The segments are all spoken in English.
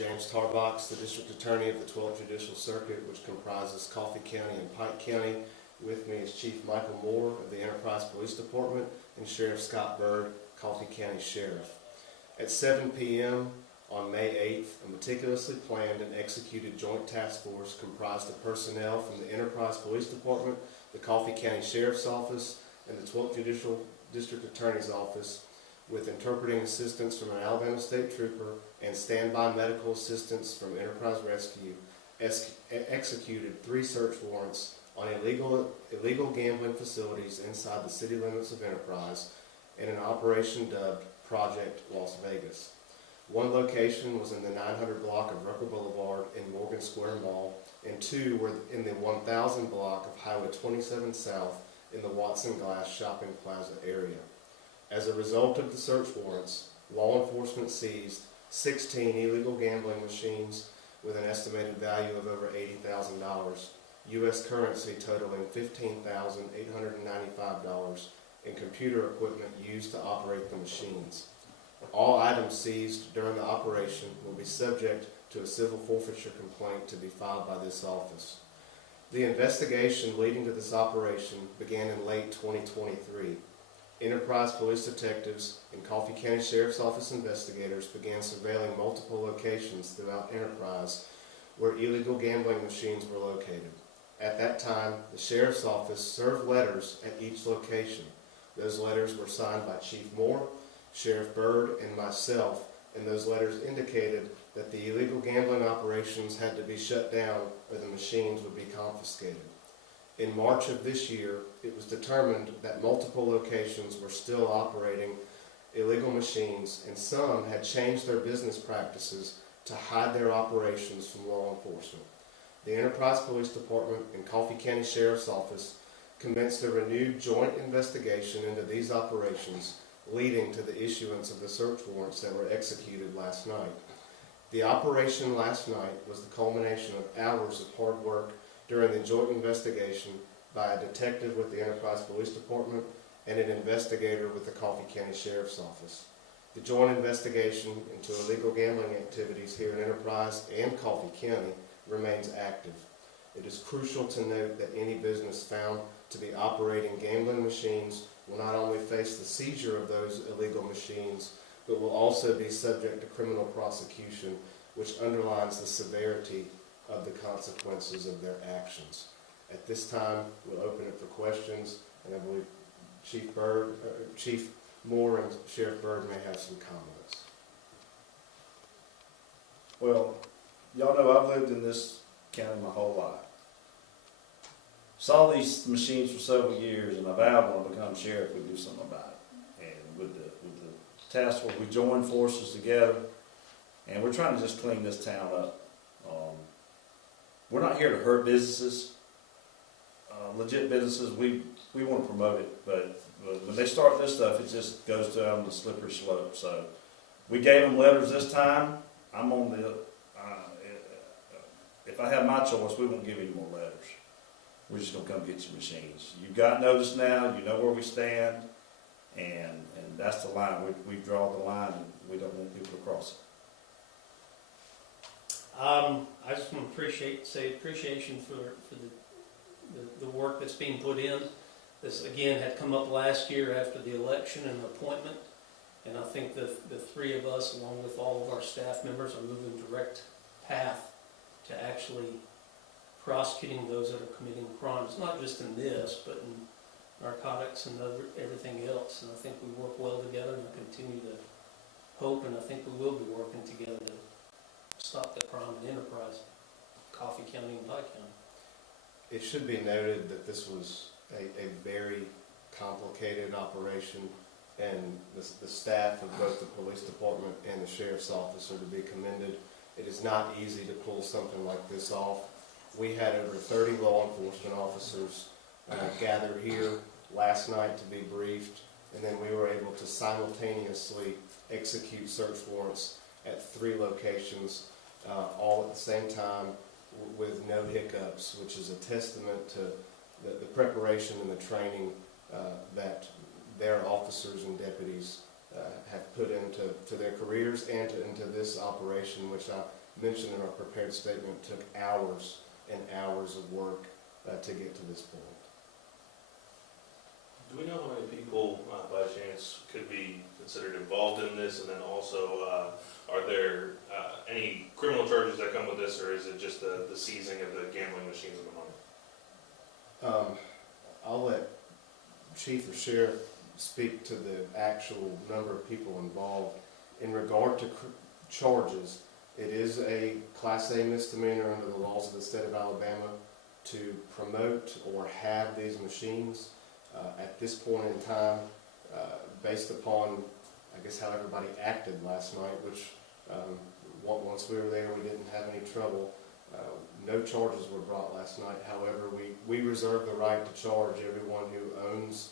James Tarbox, the District Attorney of the 12th Judicial Circuit, which comprises Coffee County and Pike County. With me is Chief Michael Moore of the Enterprise Police Department and Sheriff Scott Byrd, Coffee County Sheriff. At 7 p.m. on May 8th, a meticulously planned and executed joint task force comprised of personnel from the Enterprise Police Department, the Coffee County Sheriff's Office, and the 12th Judicial District Attorney's Office, with interpreting assistance from an Alabama State Trooper and standby medical assistance from Enterprise Rescue, executed 3 search warrants on illegal gambling facilities inside the city limits of Enterprise in an operation dubbed Project Las Vegas. One location was in the 900 block of Rucker Boulevard in Morgan Square Mall, and 2 were in the 1000 block of Highway 27 South in the Watson Glass Shopping Plaza area. As a result of the search warrants, law enforcement seized 16 illegal gambling machines with an estimated value of over $80,000, U.S. currency totaling $15,895, and computer equipment used to operate the machines. All items seized during the operation will be subject to a civil forfeiture complaint to be filed by this office. The investigation leading to this operation began in late 2023. Enterprise police detectives and Coffee County Sheriff's Office investigators began surveilling multiple locations throughout Enterprise where illegal gambling machines were located. At that time, the Sheriff's Office served letters at each location. Those letters were signed by Chief Moore, Sheriff Byrd, and myself, and those letters indicated that the illegal gambling operations had to be shut down or the machines would be confiscated. In March of this year, it was determined that multiple locations were still operating illegal machines, and some had changed their business practices to hide their operations from law enforcement. The Enterprise Police Department and Coffee County Sheriff's Office commenced a renewed joint investigation into these operations, leading to the issuance of the search warrants that were executed last night. The operation last night was the culmination of hours of hard work during the joint investigation by a detective with the Enterprise Police Department and an investigator with the Coffee County Sheriff's Office. The joint investigation into illegal gambling activities here in Enterprise and Coffee County remains active. It is crucial to note that any business found to be operating gambling machines will not only face the seizure of those illegal machines, but will also be subject to criminal prosecution, which underlines the severity of the consequences of their actions. At this time, we'll open it for questions, and I believe Chief Moore and Sheriff Byrd may have some comments. Well, y'all know I've lived in this county my whole life. Saw these machines for several years, and I vowed when I become sheriff we'd do something about it. And with the task force, we joined forces together, and we're trying to just clean this town up. We're not here to hurt businesses, legit businesses. We want to promote it, but when they start this stuff, it just goes down the slippery slope. So we gave them letters this time. I'm on the. If I have my choice, we won't give any more letters. We're just going to come get your machines. You've got notice now. You know where we stand, and that's the line. We draw the line, and we don't want people to cross it. I just want to say appreciation for the work that's being put in. This again had come up last year after the election and appointment, and I think the 3 of us, along with all of our staff members, are moving a direct path to actually prosecuting those that are committing crimes, not just in this, but in narcotics and everything else. And I think we work well together, and I continue to hope, and I think we will be working together to stop the crime in Enterprise, Coffee County and Pike County. It should be noted that this was a very complicated operation, and the staff of both the police department and the sheriff's office are to be commended. It is not easy to pull something like this off. We had over 30 law enforcement officers gather here last night to be briefed, and then we were able to simultaneously execute search warrants at 3 locations all at the same time with no hiccups, which is a testament to the preparation and the training that their officers and deputies have put into their careers and into this operation, which mentioned in our prepared statement, took hours and hours of work to get to this point. Do we know how many people, by chance, could be considered involved in this? And then also, are there any criminal charges that come with this, or is it just the seizing of the gambling machines and the money? I'll let Chief or Sheriff speak to the actual number of people involved. In regard to charges, it is a Class A misdemeanor under the laws of the state of Alabama to promote or have these machines. At this point in time, based upon, I guess, how everybody acted last night, which once we were there, we didn't have any trouble. No charges were brought last night. However, we reserve the right to charge everyone who owns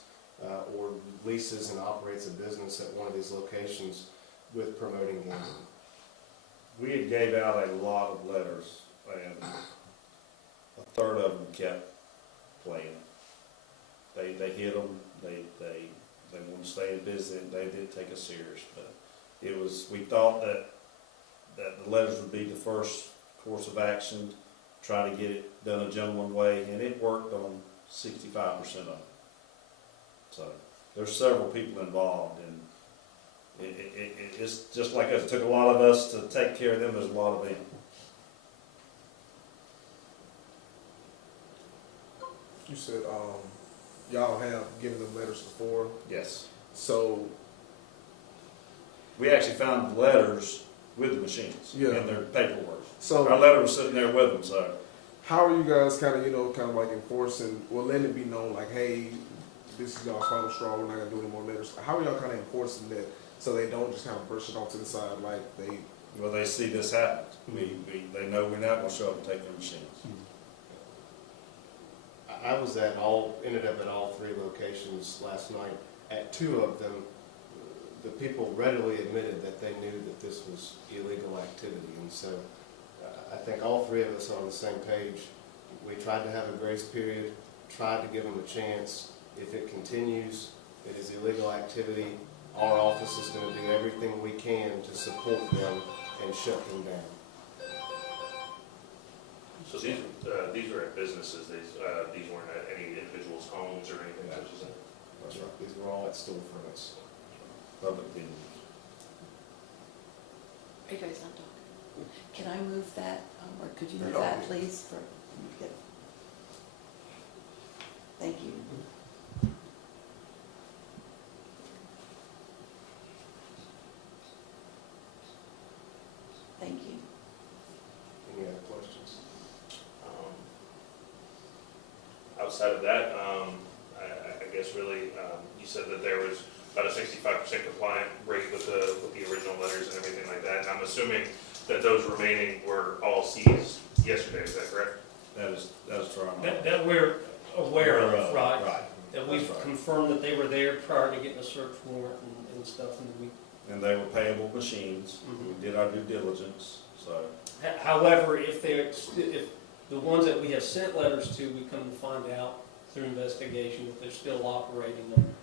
or leases and operates a business at one of these locations with promoting gambling. We had gave out a lot of letters, and a third of them kept playing. They hit them, they wanted to stay in business, and they did take us serious, but we thought that the letters would be the first course of action, try to get it done a gentleman way, and it worked on 65% of it. So there's several people involved, and it's just like us. It took a lot of us to take care of them. There's a lot of them. You said y'all have given them letters before, Yes. so We actually found the letters with the machines Yeah. in their paperwork. so Our letter was sitting there with them, so how are you guys kind of like enforcing, well, letting it be known, like, hey, this is y'all's final straw, we're not gonna do any more letters. How are y'all kind of enforcing that so they don't just kind of brush it off to the side like they? well, they see this happen. They know we're not going to show up and take their machines. I ended up at all three locations last night. At two of them, the people readily admitted that they knew that this was illegal activity, and so I think all three of us are on the same page. We tried to have a grace period, tried to give them a chance. If it continues, it is illegal activity. Our office is going to do everything we can to support them and shut them down. So these were at businesses, these weren't at any individuals' homes or anything such as that? That's right. These were all at storefronts. Public venues. Are you guys not talking? Can I move that, or could you move No. that, please, for, thank you. Thank you. Any other questions? Outside of that, I guess really, you said that there was about a 65% compliant rate with the original letters and everything like that. And I'm assuming that those remaining were all seized yesterday, is that correct? That is true. That we're aware of, right? Right. That we've That's right. confirmed that they were there prior to getting a search warrant and stuff, and we. And they were payable machines. Mhm. We did our due diligence, so. However, if the ones that we have sent letters to, we come to find out through investigation that they're still operating them,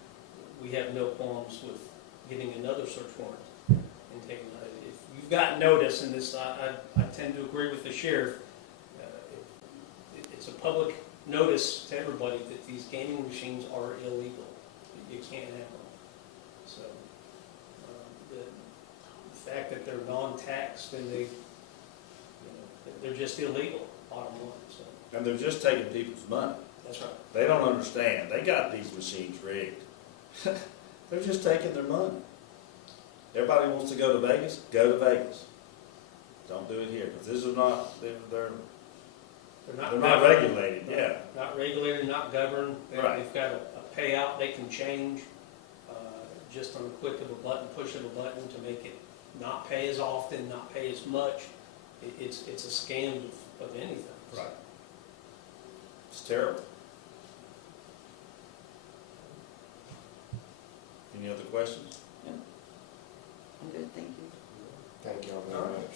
we have no qualms with getting another search warrant and taking it. If you've got notice, and this, I tend to agree with the sheriff, it's a public notice to everybody that these gaming machines are illegal. You can't have them. So, the fact that they're non-taxed and they're just illegal, bottom line, so, And they're just taking people's money. that's right. They don't understand. They got these machines rigged. They're just taking their money. Everybody wants to go to Vegas, go to Vegas. Don't do it here, because these are not, they're not regulated, yeah. Not regulated, not governed. Right. They've got a payout they can change, just on a click of a button, push of a button to make it not pay as often, not pay as much. It's a scam of anything. Right. It's terrible. Any other questions? I'm good, thank you. Thank you all very much.